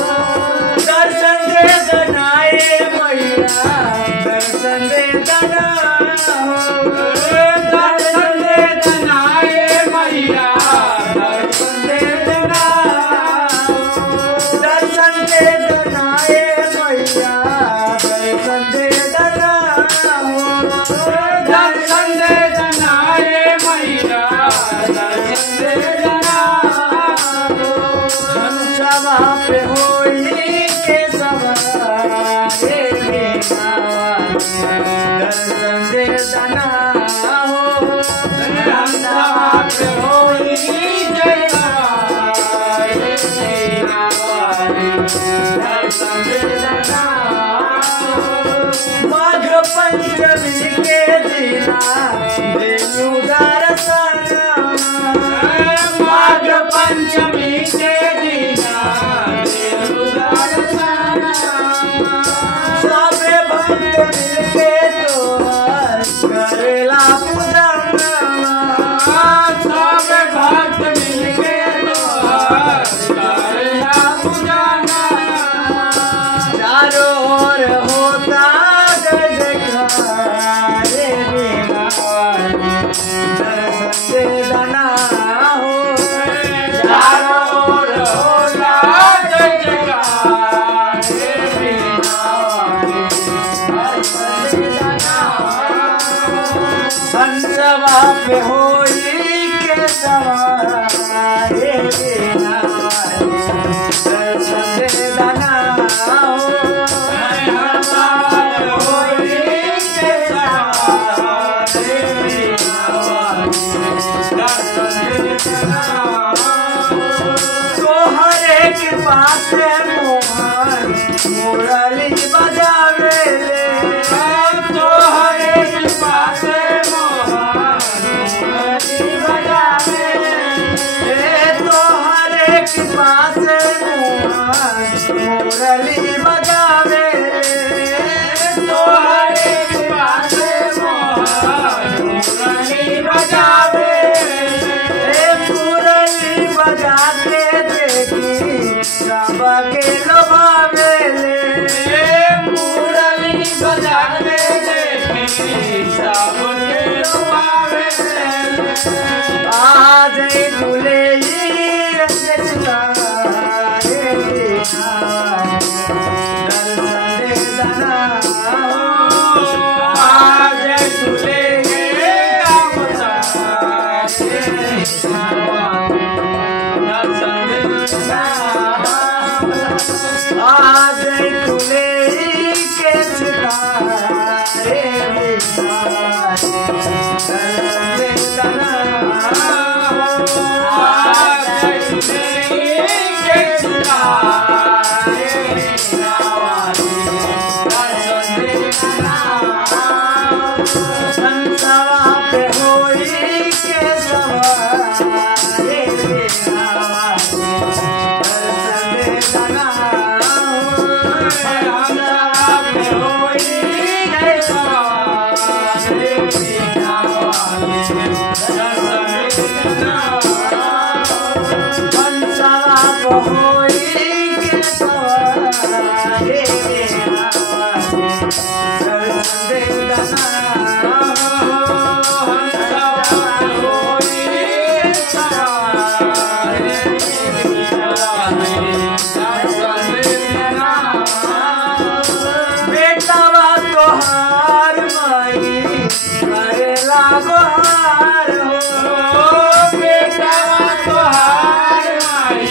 दर्शन दे दनाए मैया दर्शन दे दना दर्शन दे दनाए मैया दर्शन दे दना दर्शन दे दनाए मैया दर्शन दे दना दर्शन दे दनाए मैया दर्शन दे दना सभा पे होली के सवारे दर्शन दे दना हो सभा पे होली के सवारे दर्शन दे दना माघ पंचमी के दिना देनु दर्शन माघ पंचमी के दिना देनु दर्शन सबे भक्त मिलके तोहर करेला पूजन सबे भक्त मिलके तोहर करेला पूजन चारों ओर होता जय जयकार रे भवानी दर्शन दे दना हो चारों ओर होता जय जयकार रे भवानी दर्शन दे दना हंसवा पे होली के सवार रे भवानी दर्शन दे दना हो हंसवा पे होली के सवार रे भवानी दर्शन दे दना तोहरे कृपा से मोहन मुरली बजावे ले तोहरे कृपा से मोहन मुरली बजावे ले तोहरे कृपा से मोहन मुरली बजावे ले तोहरे कृपा से मोहन मुरली बजावे मुरली बजाते देखी सबके लोभावे ले मुरली बजाते देखी सबके लोभावे आज झूले दर्शन दे दना आज झूले आज खुले के सितारे दर्शन दे दना आज खुले के सितारे दर्शन दे दना हंसवा पे होली के सवारे दर्शन दे दना हंसवा पे होली के सवारे दर्शन दे दना हंसवा पे होली के सवारे दर्शन दे दना बेटावा तोहार माई करेला गोहार हो बेटावा तोहार माई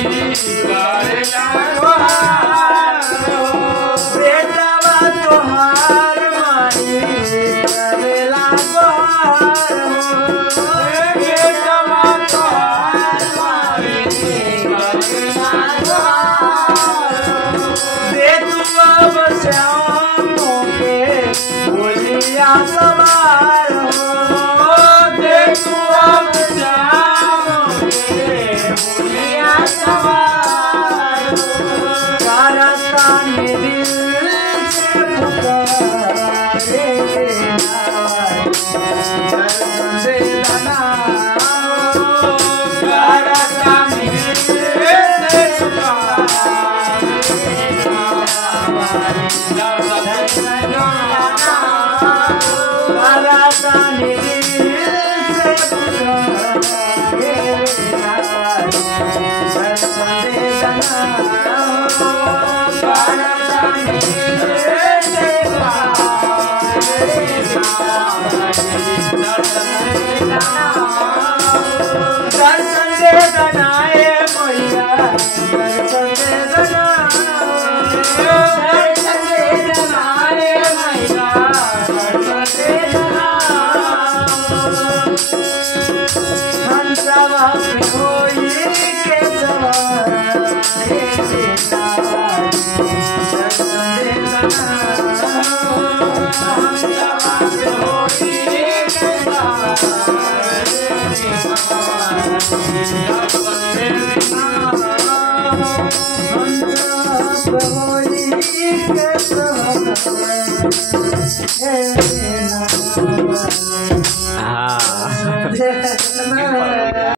करेला गोहार हो बेटावा तोहार माई करेला गोहार हो बेटावा तोहार माई करेला गोहार दे तू अब श्यामों के बोलिया सवार हो दे तू अब श्यामों के बोलिया सवार हो दर्शन दे दनाए मैया दर्शन दे दना दर्शन दे दनाए मैया दर्शन दे दना हंसवा पे होई के सवार हे बेटा दर्शन दे दना हंसवा पे होई के सवार